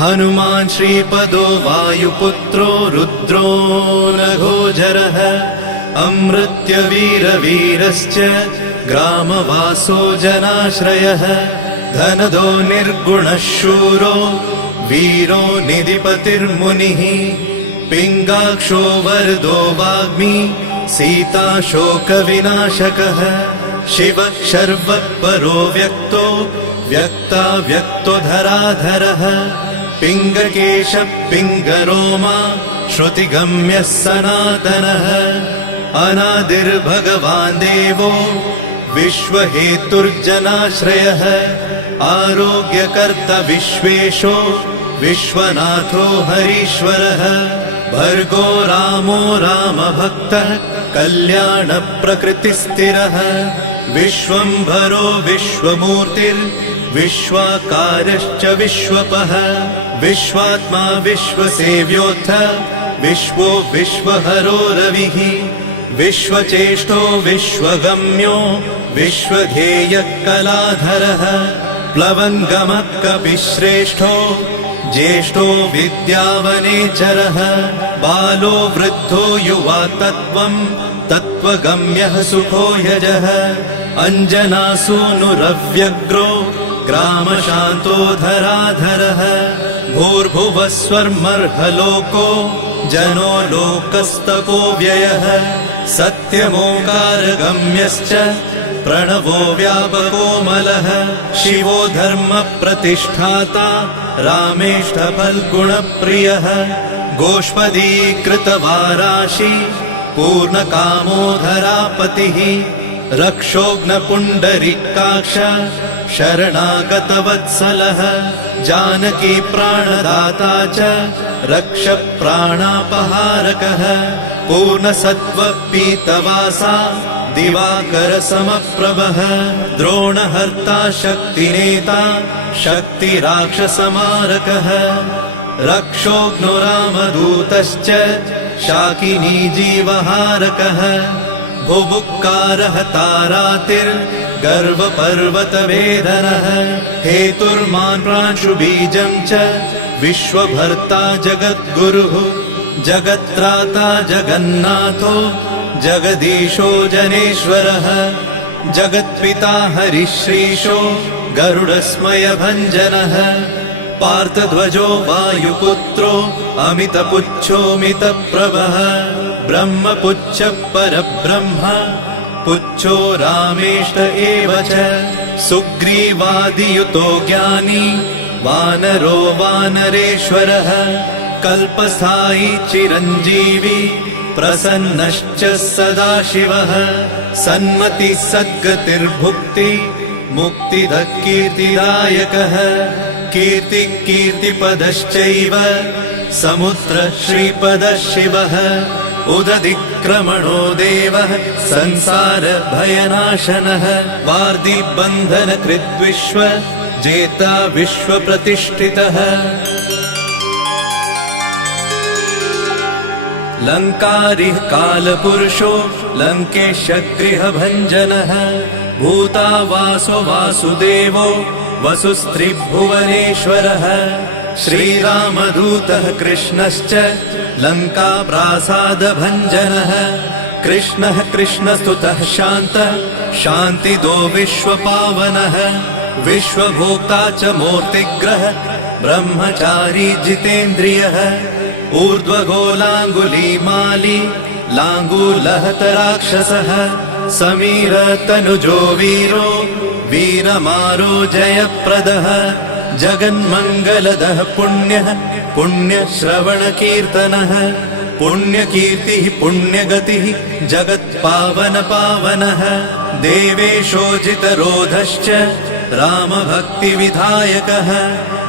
हनुमान् श्रीपदो वायुपुत्रो रुद्रो नघोजरः अमृत्यवीरवीरश्च ग्रामवासो जनाश्रयः धनदो निर्गुणः शूरो वीरो निधिपतिर्मुनिः पिङ्गाक्षो वरदो वाग्मी सीताशोकविनाशकः शिवः शर्वपरो व्यक्तो व्यक्ताव्यक्तो धराधरः पिङ्गकेशः पिङ्गरोमा श्रुतिगम्यः सनातनः अनादिर्भगवान् देवो विश्वहेतुर्जनाश्रयः आरोग्यकर्ता विश्वेशो विश्वनाथो हरीश्वरः भर्गो रामो रामभक्तः कल्याणप्रकृतिस्थिरः विश्वम्भरो विश्वमूर्तिर्विश्वाकारश्च विश्वपः विश्वात्मा विश्वसेव्योऽथ विश्वो विश्वहरो रविः विश्वचेष्टो विश्वगम्यो विश्वध्येयः कलाधरः प्लवङ्गमः कपिश्रेष्ठो ज्येष्ठो विद्यावनेचरः बालो वृद्धो युवा तत्त्वगम्यः सुखो यजः अञ्जनासूनुरव्यग्रो ग्रामशान्तो धराधरः भूर्भुवस्वर्मर्हलोको जनो लोकस्तपो व्ययः सत्यमोङ्कारगम्यश्च प्रणवो व्यापकोमलः शिवो धर्मप्रतिष्ठाता रामेष्ठफल्गुणप्रियः गोष्पदीकृतवाराशि पूर्णकामोधरापतिः रक्षोघ्नपुण्डरीकाक्ष शरणागतवत्सलः जानकी प्राणदाता च रक्षप्राणापहारकः पूर्णसत्त्वपीतवासा दिवाकरसमप्रभः द्रोणहर्ता शक्तिनेता शक्तिराक्षसमारकः रक्षोघ्नो रामदूतश्च शाकिनी जीवहारकः भुभुक्कारः तारातिर्गर्वपर्वतवेदनः हेतुर्मान् प्रांशुबीजं च विश्वभर्ता जगद्गुरुः जगत्त्राता जगन्नाथो जगदीशो जनेश्वरः जगत्पिता हरिश्रीशो गरुडस्मयभञ्जनः पार्थध्वजो वायुपुत्रो अमितपुच्छोऽमितप्रभः ब्रह्मपुच्छः परब्रह्म पुच्छो रामेष्ट एव च सुग्रीवादियुतो ज्ञानी वानरो वानरेश्वरः कल्पस्थायी चिरञ्जीवी प्रसन्नश्च सदाशिवः सन्मतिः सद्गतिर्भुक्ति मुक्तिदः कीर्तिदायकः कीर्तिः कीर्तिपदश्चैव समुद्रः श्रीपदः शिवः उदधिक्रमणो देवः संसारभयनाशनः वार्धिबन्धनकृद्विश्व जेता विश्वप्रतिष्ठितः लङ्कारिः कालपुरुषो लङ्केशगृहभञ्जनः भूतावासो वासुदेवो वसुस्त्रिभुवनेश्वरः श्रीरामदूतः कृष्णश्च लङ्काप्रासादभञ्जनः कृष्णः कृष्णस्तुतः शान्तः शान्तिदो विश्वपावनः विश्वभोक्ता च मूर्तिग्रह ब्रह्मचारी जितेन्द्रियः ऊर्ध्वगोलाङ्गुलीमाली लाङ्गूलहतराक्षसः समीरतनुजो वीरो वीरमारो जयप्रदः जगन्मङ्गलदः पुण्यः पुण्यश्रवणकीर्तनः पुण्यकीर्तिः पुण्यगतिः जगत्पावनपावनः देवेशोजितरोधश्च रामभक्तिविधायकः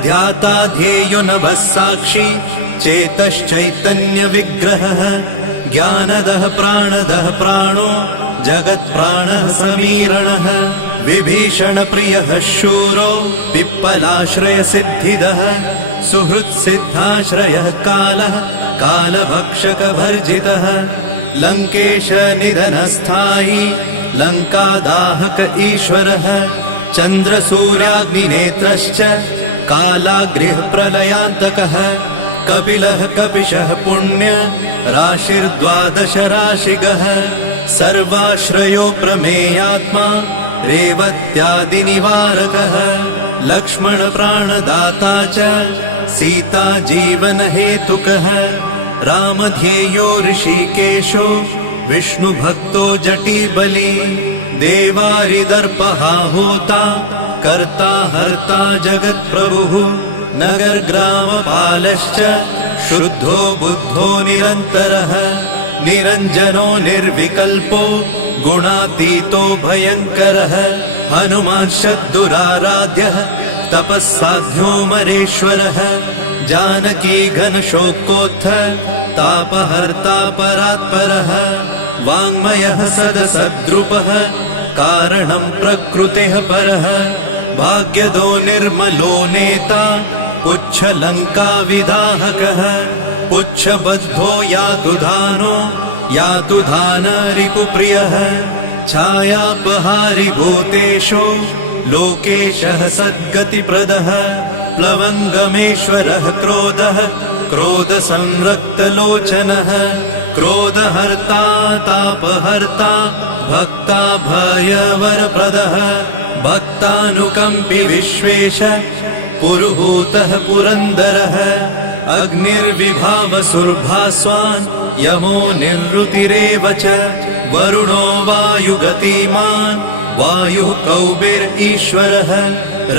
ध्याता ध्येयो नभः साक्षी चेतश्चैतन्यविग्रहः ज्ञानदः प्राणदः प्राणो जगत्प्राणः समीरणः विभीषणप्रियः शूरो पिप्पलाश्रयसिद्धिदः सुहृत्सिद्धाश्रयः कालः कालभक्षकभर्जितः लङ्केशनिधनस्थायी लङ्कादाहक ईश्वरः चन्द्रसूर्याग्निनेत्रश्च कालाग्निः प्रलयान्तकः कपिलः कपिशः पुण्य राशिर्द्वादश राशिगः सर्वाश्रयो प्रमेयात्मा रेवत्यादिनिवारकः लक्ष्मण प्राणदाता च सीता जीवनहेतुकः रामध्येयो ऋषिकेशो विष्णुभक्तो जटिबली देवारिदर्पहा होता कर्ता हर्ता जगत्प्रभुः नगरग्रामपालश्च शुद्धो बुद्धो निरन्तरः निरञ्जनो निर्विकल्पो गुणातीतो भयङ्करः हनुमान्शद्दुराराध्यः तपस्साध्यो मरेश्वरः जानकी घनशोकोत्थ तापहर्ता परात्परः वाङ्मयः सदसद्रुपः कारणं प्रकृतेः परः भाग्यदो निर्मलो नेता पुच्छलङ्काविदाहकः पुच्छबद्धो यातु दानो यातु दानरिपुप्रियः छायापहारि भूतेषु लोकेशः सद्गतिप्रदः प्लवङ्गमेश्वरः क्रोधः क्रोधसंरक्तलोचनः क्रोधहर्ता तापहर्ता भक्ता भयवरप्रदः भक्तानुकम्पि विश्वेश पुरुहूतः पुरन्दरः अग्निर्विभावसुर्भास्वान् यमो निरृतिरेव च वरुणो वायुगतिमान् वायुः कौबेर्ईश्वरः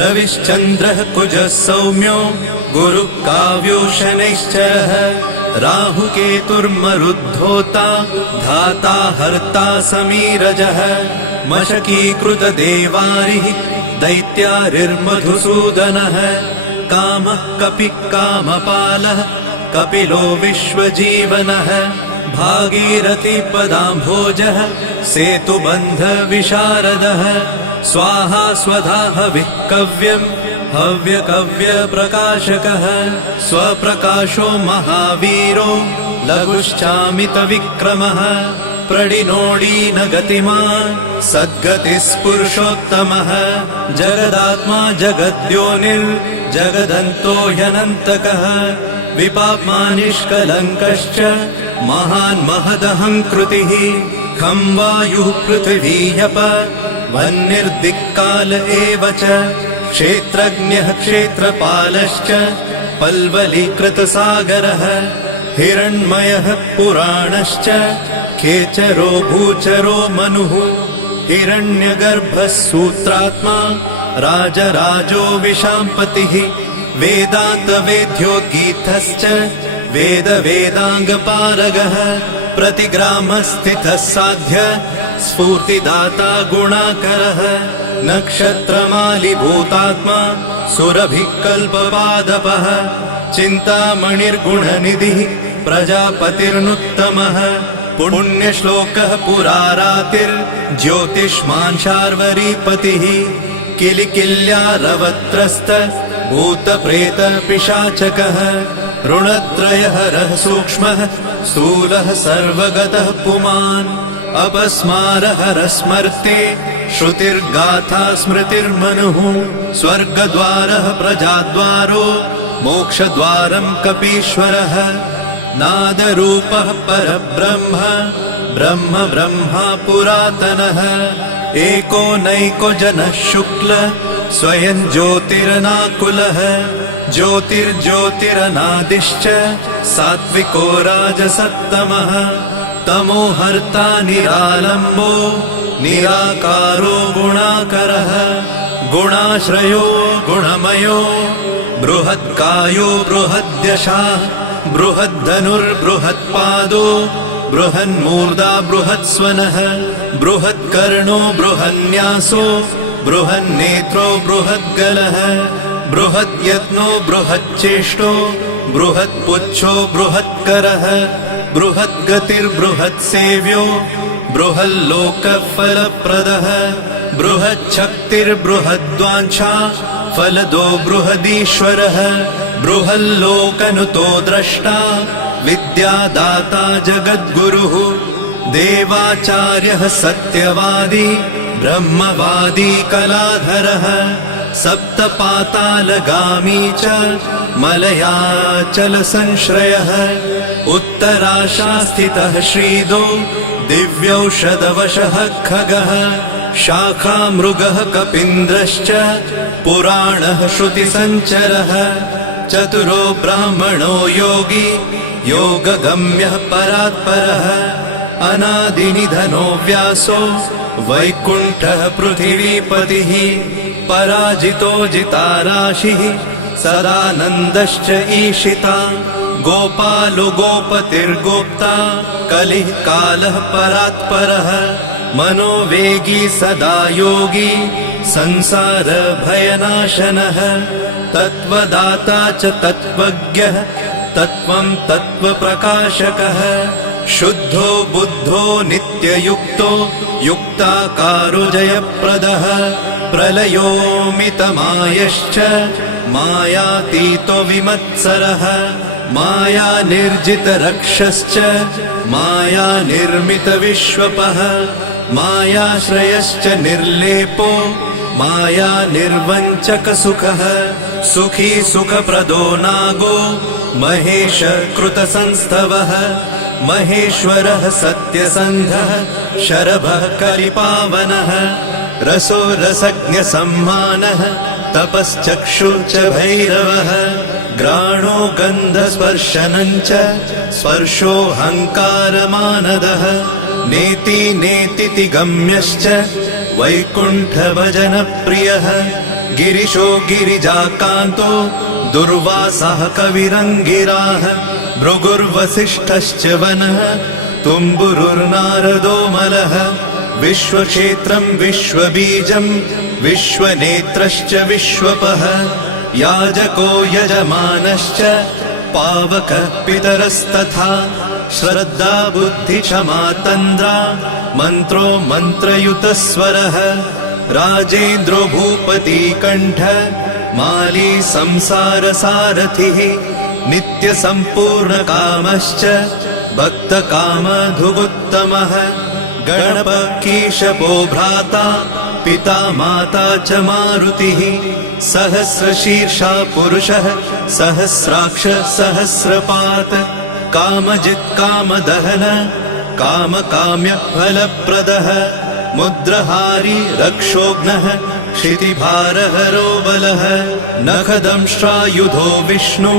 रविश्चन्द्रः कुजः सौम्यो गुरुः काव्यो शनैश्चरः राहुकेतुर्मरुद्धोता धाता हर्ता समीरजः मशकीकृतदेवारिः दैत्यारिर्मधुसूदनः कामः कपिः कामपालः कपिलो विश्वजीवनः भागीरथीपदाम्भोजः सेतुबन्धविशारदः स्वाहा स्वधा हविः कव्यम् हव्यकव्यप्रकाशकः स्वप्रकाशो महावीरो लघुश्चामितविक्रमः प्रडिनोडीनगतिमान् सद्गतिस्पुरुषोत्तमः जगदात्मा जगद्योनिर्जगदन्तो ह्यनन्तकः विपाप्मा निष्कलङ्कश्च महान् महदहङ्कृतिः खं वायुः पृथिवीयप वह्निर्दिक्काल एव च क्षेत्रज्ञः क्षेत्रपालश्च पल्वलीकृतसागरः हिरण्मयः पुराणश्च खेचरो भूचरो मनुः हिरण्यगर्भः सूत्रात्मा राजराजो विशाम्पतिः वेदान्तवेद्योद्गीतश्च वेदवेदाङ्गपारगः प्रतिग्रामस्थितः साध्य स्फूर्तिदाता गुणाकरः नक्षत्रमालिभूतात्मा सुरभिकल्पपादपः चिन्तामणिर्गुणनिधिः प्रजापतिर्नुत्तमः पुण्यश्लोकः पुरारातिर्ज्योतिष्मान् शार्वरीपतिः किलिकिल्यारवत्रस्त भूतप्रेतपिशाचकः ऋणत्रयहरः सूक्ष्मः स्थूलः सर्वगतः पुमान् अपस्मारहरः स्मर्ते श्रुतिर्गाथा स्मृतिर्मनुः स्वर्गद्वारः प्रजाद्वारो मोक्षद्वारं कपीश्वरः नादरूपः परब्रह्म ब्रह्म ब्रह्मा पुरातनः एको नैको जनः शुक्ल स्वयं ज्योतिरनाकुलः ज्योतिर्ज्योतिरनादिश्च सात्विको राजसत्तमः तमोहर्ता निरालम्बो निराकारो गुणाकरः गुणाश्रयो गुणमयो बृहत्कायो बृहद्यशा बृहद्धनुर्बृहत्पादो बृहन्मूर्धा बृहत्स्वनः बृहत्कर्णो बृहन्यासो बृहन्नेत्रो बृहद्गलः बृहद्यत्नो बृहच्चेष्टो बृहत्पुच्छो बृहत्करः बृहद्गतिर्बृहत्सेव्यो बृहल्लोकफलप्रदः बृहच्छक्तिर्बृहद्वाञ्छा फलदो बृहदीश्वरः बृहल्लोकनुतो द्रष्टा विद्यादाता जगद्गुरुः देवाचार्यः सत्यवादी ब्रह्मवादी कलाधरः सप्तपातालगामी च मलयाचलसंश्रयः उत्तराशास्थितः श्रीदो दिव्यौषधवशः खगः शाखामृगः कपीन्द्रश्च पुराणः श्रुतिसञ्चरः चतुरो ब्राह्मणो योगी योगगम्यः परात्परः अनादिनिधनो व्यासो वैकुण्ठः पृथिवीपतिः पराजितो जिताराशिः सदानन्दश्च ईशिता गोपालो गोपतिर्गोप्ता कलिः कालः परात्परः मनोवेगी सदा योगी संसारभयनाशनः तत्त्वदाता च तत्त्वज्ञः तत्त्वं तत्त्वप्रकाशकः शुद्धो बुद्धो नित्ययुक्तो युक्ताकारो जयप्रदः प्रलयोमितमायश्च मायातीतो विमत्सरः मायानिर्जितरक्षश्च मायानिर्मितविश्वपः मायाश्रयश्च निर्लेपो मायानिर्वञ्चकसुखः सुखी सुखप्रदो नागो महेश कृतसंस्थवः महेश्वरः सत्यसन्धः शरभः कलिपावनः रसो रसज्ञसम्मानः तपश्चक्षु च भैरवः घ्राणो गन्धस्पर्शनञ्च स्पर्शोऽहङ्कारमानदः नेति नेतिति गम्यश्च वैकुण्ठभजनप्रियः गिरिशो गिरिजाकान्तो दुर्वासः कविरङ्गिराः भृगुर्वसिष्ठश्च वनः तुम्बुरुर्नारदो मलः विश्वक्षेत्रं विश्वबीजं विश्वनेत्रश्च विश्वपः याजको यजमानश्च पावकः पितरस्तथा श्रद्धा बुद्धिक्षमा तन्द्रा मन्त्रो मन्त्रयुतस्वरः राजेन्द्रो भूपतिकण्ठ माली संसारसारथिः नित्यसम्पूर्णकामश्च भक्तकामधुगुत्तमः गणपकीशपो भ्राता पिता माता च मारुतिः सहस्रशीर्षा पुरुषः सहस्राक्ष सहस्रपात् कामजित् कामदहन कामकाम्यफलप्रदः मुद्रहारी रक्षोघ्नः क्षितिभारहरो बलः नखदंष्ट्रायुधो विष्णु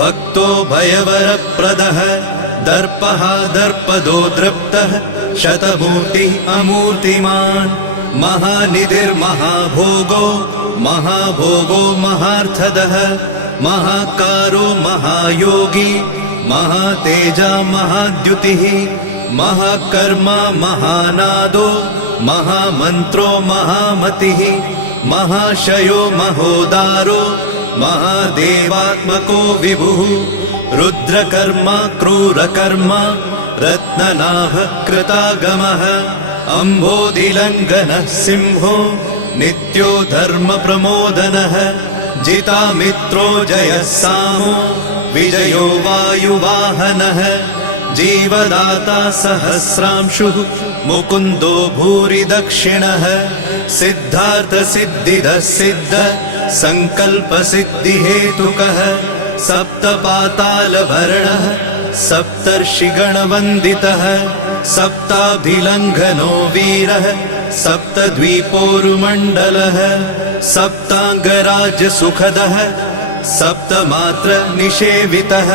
भक्तो भयवरप्रदः दर्पः दर्पदो दृप्तः शतमूर्तिः अमूर्तिमान् महानिधिर्महाभोगो महाभोगो महार्थदः महाकारो महायोगी महातेजा महाद्युतिः महाकर्मा महानादो महामन्त्रो महामतिः महाशयो महोदारो महादेवात्मको विभुः रुद्रकर्मा क्रूरकर्मा रत्ननाभकृतागमः अम्भोधिलङ्घनः सिंहो नित्यो धर्मप्रमोदनः जितामित्रो जयः सामो विजयो वायुवाहनः जीवदाता सहस्रांशुः मुकुन्दो भूरि दक्षिणः सिद्धार्थसिद्धिदः सिद्ध सङ्कल्पसिद्धिहेतुकः सप्तपातालभरणः सप्तर्षिगणवन्दितः सप्ताभिलङ्घनो वीरः सप्तद्वीपोरुमण्डलः सप्ताङ्गराजसुखदः सप्तमात्र निषेवितः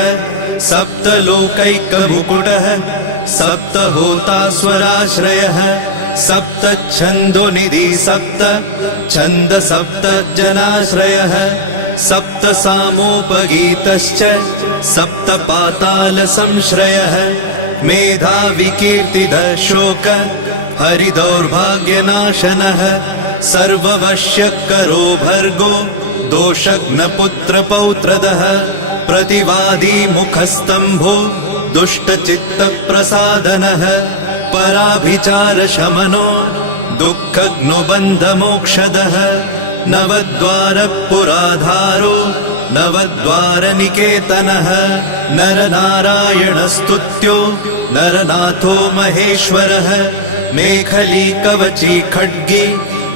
सप्तलोकैकमुकुटः सप्तहोतास्वराश्रयः सप्तच्छन्दोनिधि सप्त छन्द सप्तजनाश्रयः सप्तसामोपगीतश्च सप्तपातालसंश्रयः मेधाविकीर्तिदः शोक हरिदौर्भाग्यनाशनः सर्ववश्यकरो भर्गो दोषघ्नपुत्रपौत्रदः प्रतिवादी मुखस्तम्भो दुष्टचित्तप्रसादनः पराभिचारशमनो दुःखघ्नुबन्धमोक्षदः नवद्वारपुराधारो नवद्वारनिकेतनः नरनारायणस्तुत्यो नरनाथो महेश्वरः मेखली कवची खड्गी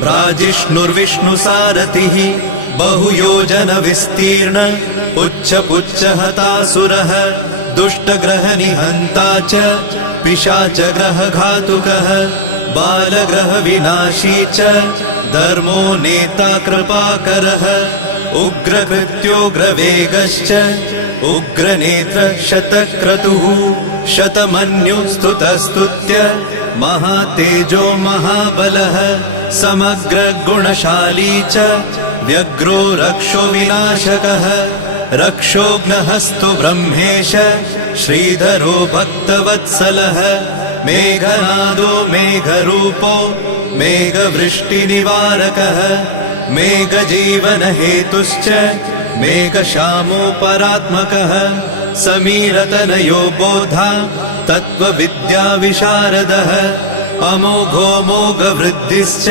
भ्राजिष्णुर्विष्णुसारथिः बहुयोजन विस्तीर्ण पुच्छ हतासुरः दुष्टग्रहनिहन्ता च पिशाचग्रहघातुकः बालग्रहविनाशी च धर्मो नेता कृपाकरः उग्रकृत्योग्रवेगश्च उग्रनेत्र शतक्रतुः शतमन्युस्तुतस्तुत्य महातेजो महाबलः समग्रगुणशाली च व्यग्रो रक्षो विनाशकः रक्षोघ्नहस्तो ब्रह्मेश श्रीधरो भक्तवत्सलः मेघनादो मेघरूपो मेघवृष्टिनिवारकः मेघजीवनहेतुश्च मेघश्यामो परात्मकः समीरतनयो बोधा तत्त्वविद्याविशारदः अमोघो मोघवृद्धिश्च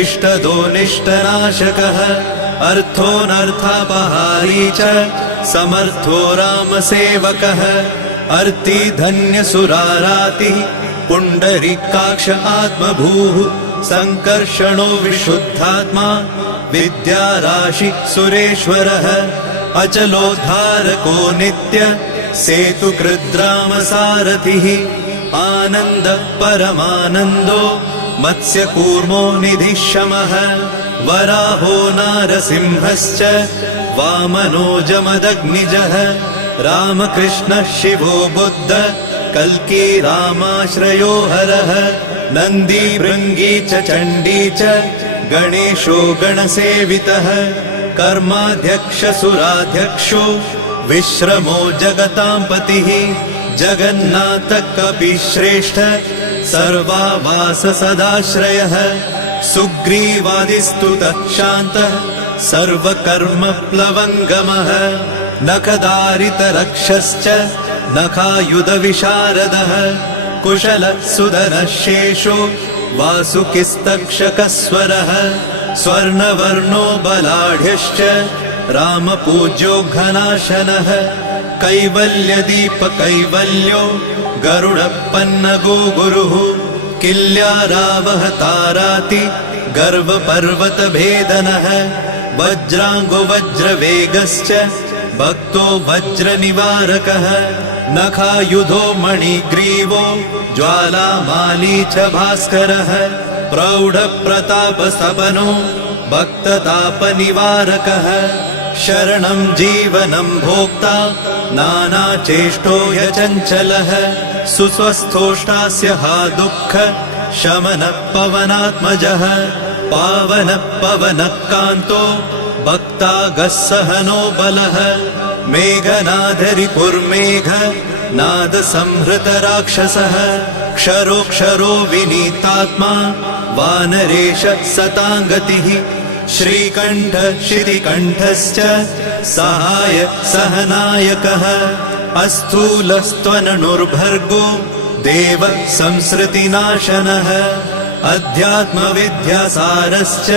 इष्टदो निष्टनाशकः अर्थोऽनर्थापहारी च समर्थो रामसेवकः अर्तिधन्यसुरारातिः पुण्डरीकाक्ष आत्मभूः सङ्कर्षणो विशुद्धात्मा विद्याराशि सुरेश्वरः अचलोद्धारको नित्य सेतुकृद्रामसारथिः आनन्द परमानन्दो मत्स्यकूर्मो निधिशमः वराहो नारसिंहश्च वामनो जमदग्निजः रामकृष्णः शिवो बुद्ध कल्की रामाश्रयो हरः नन्दी भृङ्गी च चण्डी च गणेशो गणसेवितः कर्माध्यक्षसुराध्यक्षो विश्रमो जगतां पतिः जगन्नाथ कपिश्रेष्ठ सर्वावास सदाश्रयः सुग्रीवादिस्तुतः शान्तः सर्वकर्मप्लवङ्गमः नखदारितरक्षश्च नखायुधविशारदः कुशलः सुधरः शेषो वासुकिस्तक्षकस्वरः स्वर्णवर्णो बलाढ्यश्च रामपूज्यो घनाशनः कैवल्यदीपकैवल्यो गरुडपन्नगो गुरुः किल्यारावहताराति गर्वपर्वतभेदनः वज्राङ्गो वज्रवेगश्च भक्तो वज्रनिवारकः नखायुधो मणिग्रीवो ज्वालामाली च भास्करः प्रौढप्रतापसपनो भक्ततापनिवारकः शरणं जीवनं भोक्ता नानाचेष्टो ह्यचञ्चलः सुस्वस्थोष्टास्य हा दुःख शमनः पवनात्मजः पावनः पवनः कान्तो भक्तागः सहनो बलः मेघनादरिपुर्मेघ नादसंहृतराक्षसः क्षरोक्षरो विनीतात्मा वानरेश सताङ्गतिः श्रीकण्ठ शितिकण्ठश्च सहाय सहनायकः अस्थूलस्त्वननुर्भर्गो देव संसृतिनाशनः अध्यात्मविद्यासारश्च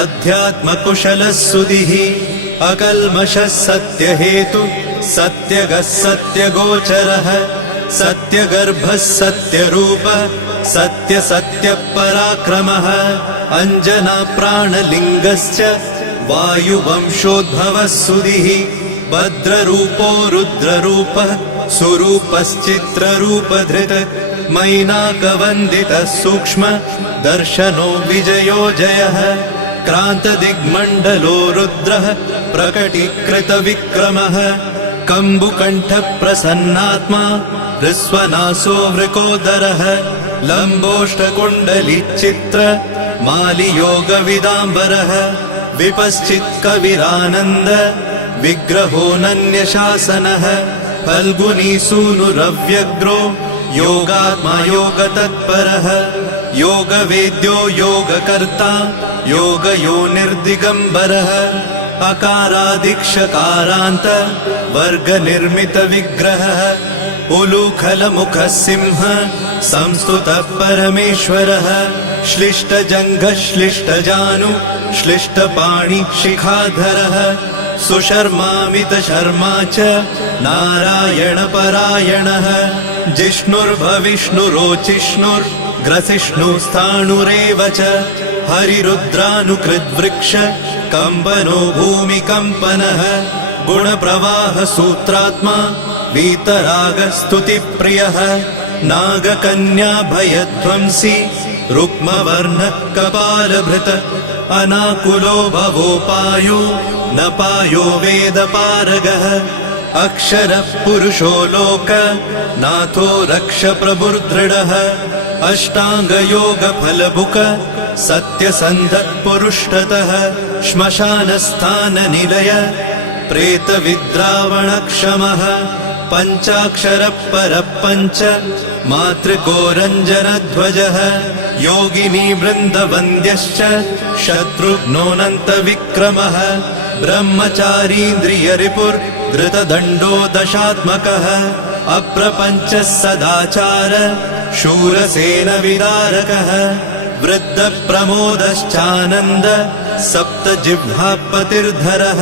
अध्यात्मकुशलः सुधिः अकल्मषः सत्यहेतु सत्यगः सत्यगोचरः सत्यगर्भः सत्यरूपः सत्यपराक्रमः अञ्जनाप्राणलिङ्गश्च वायुवंशोद्भवः सुधिः भद्ररूपो रुद्ररूपः सुरूपश्चित्ररूपधृत मैनाकवन्दितः सूक्ष्म दर्शनो विजयो जयः क्रान्तदिग्मण्डलो रुद्रः प्रकटीकृतविक्रमः कम्बुकण्ठप्रसन्नात्मा हृस्वनासो वृकोदरः लम्बोष्ठकुण्डलिचित्र मालियोगविदाम्बरः विपश्चित्कविरानन्द विग्रहोऽनन्यशासनः फल्गुनीसूनुरव्यग्रो योगात्मा योगतत्परः योगवेद्यो योगकर्ता योगयोनिर्दिगम्बरः अकारादिक्षकारान्त वर्गनिर्मितविग्रहः उलूखलमुखः सिंह संस्तुतः परमेश्वरः श्लिष्टजङ्घः श्लिष्टजानु श्लिष्टपाणि शिखाधरः सुशर्मामितशर्मा च नारायणपरायणः जिष्णुर्भविष्णुरोचिष्णुर् ग्रसिष्णुस्थाणुरेव च हरिरुद्रानुकृद्वृक्ष कम्पनो भूमिकम्पनः गुणप्रवाहसूत्रात्मा वीतरागस्तुतिप्रियः नागकन्या भयध्वंसी रुक्मवर्णः कपालभृत अनाकुलो भवोपायो न पायो वेदपारगः अक्षरः पुरुषो लोक नाथो रक्ष प्रभुर्दृढः अष्टाङ्गयोगफलभुक सत्यसन्धः पुरुष्टतः श्मशानस्थाननिलय प्रेतविद्रावणक्षमः पञ्चाक्षरः परः पञ्च मातृको रञ्जनध्वजः योगिनी वृन्दवन्द्यश्च शत्रुघ्नोऽनन्तविक्रमः ब्रह्मचारीन्द्रियरिपुर्धृतदण्डो दशात्मकः अप्रपञ्चः सदाचार शूरसेनविदारकः वृद्धप्रमोदश्चानन्द सप्तजिह्वापतिर्धरः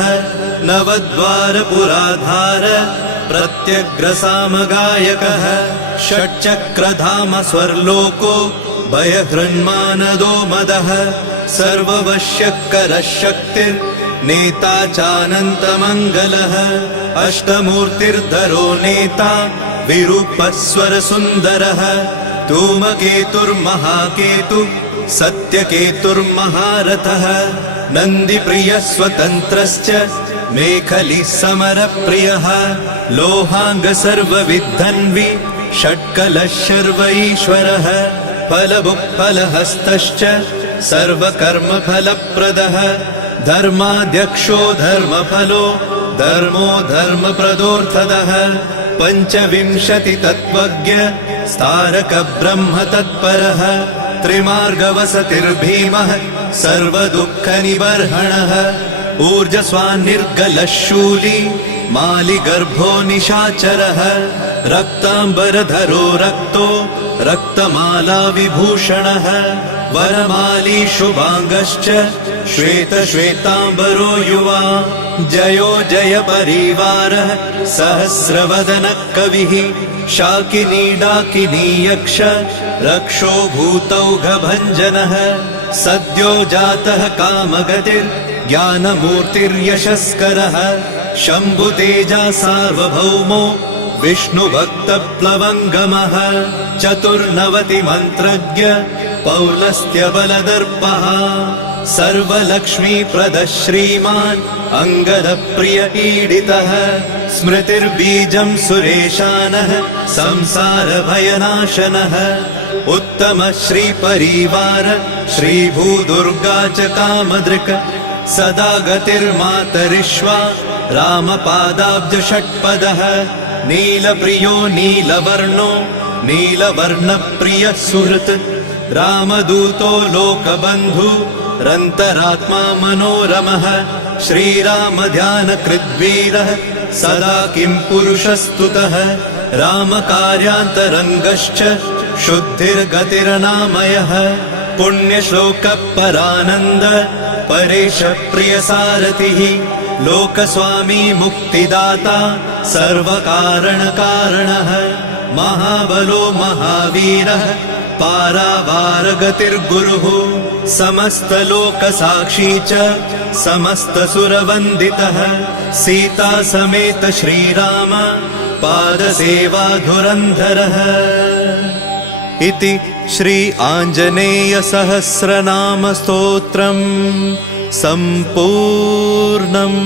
नवद्वारपुराधार प्रत्यग्रसामगायकः षट्चक्रधाम स्वर्लोको भयहृन्मानदो मदः सर्ववश्यकरः शक्तिर्नेता चानन्तमङ्गलः अष्टमूर्तिर्धरो नेता विरूपस्वरसुन्दरः धूमकेतुर्महाकेतु सत्यकेतुर्महारथः नन्दिप्रियः स्वतन्त्रश्च मेखली समरप्रियः लोहाङ्ग सर्वविद्धन्वि षट्कलः शर्व ईश्वरः फलभुक्फलहस्तश्च सर्वकर्मफलप्रदः धर्माध्यक्षो धर्मफलो धर्मो धर्मप्रदोऽर्थदः पञ्चविंशतितत्त्वज्ञ स्तारक ब्रह्म तत्परः त्रिमार्गवसतिर्भीमः सर्वदुःखनिबर्हणः ऊर्जस्वान्निर्गलः शूली मालिगर्भो निशाचरः रक्ताम्बरधरो रक्तो रक्तमाला विभूषणः वरमाली शुभाङ्गश्च श्वेतश्वेताम्बरो युवा जयो जय परिवारः सहस्रवदनः कविः शाकिनी डाकिनी यक्ष रक्षो भूतौघभञ्जनः सद्यो जातः कामगतिर्ज्ञानमूर्तिर्यशस्करः शम्भुतेजा सार्वभौमो विष्णुभक्तप्लवङ्गमः चतुर्नवतिमन्त्रज्ञ पौलस्त्यबलदर्पः सर्वलक्ष्मीप्रदः श्रीमान् अङ्गदप्रिय ईडितः स्मृतिर्बीजं सुरेशानः संसारभयनाशनः उत्तमः श्रीपरिवार श्रीभूदुर्गा च कामदृक् सदा गतिर्मातरिष्वा रामपादाब्जषट्पदः नीलप्रियो नीलवर्णो नीलवर्णप्रियः सुहृत् रामदूतो लोकबन्धु रन्तरात्मा मनोरमः श्रीरामध्यानकृद्वीरः सदा किं पुरुषस्तुतः रामकार्यान्तरङ्गश्च शुद्धिर्गतिरनामयः पुण्यश्लोकपरानन्द परेश प्रियसारथिः लोकस्वामी मुक्तिदाता सर्वकारणकारणः महाबलो महावीरः पारावारगतिर्गुरुः समस्तलोकसाक्षी च समस्तसुरवन्दितः सीता समेत श्रीराम पादसेवाधुरन्धरः इति श्री आञ्जनेय सहस्रनाम स्तोत्रम् सम्पूर्णम्।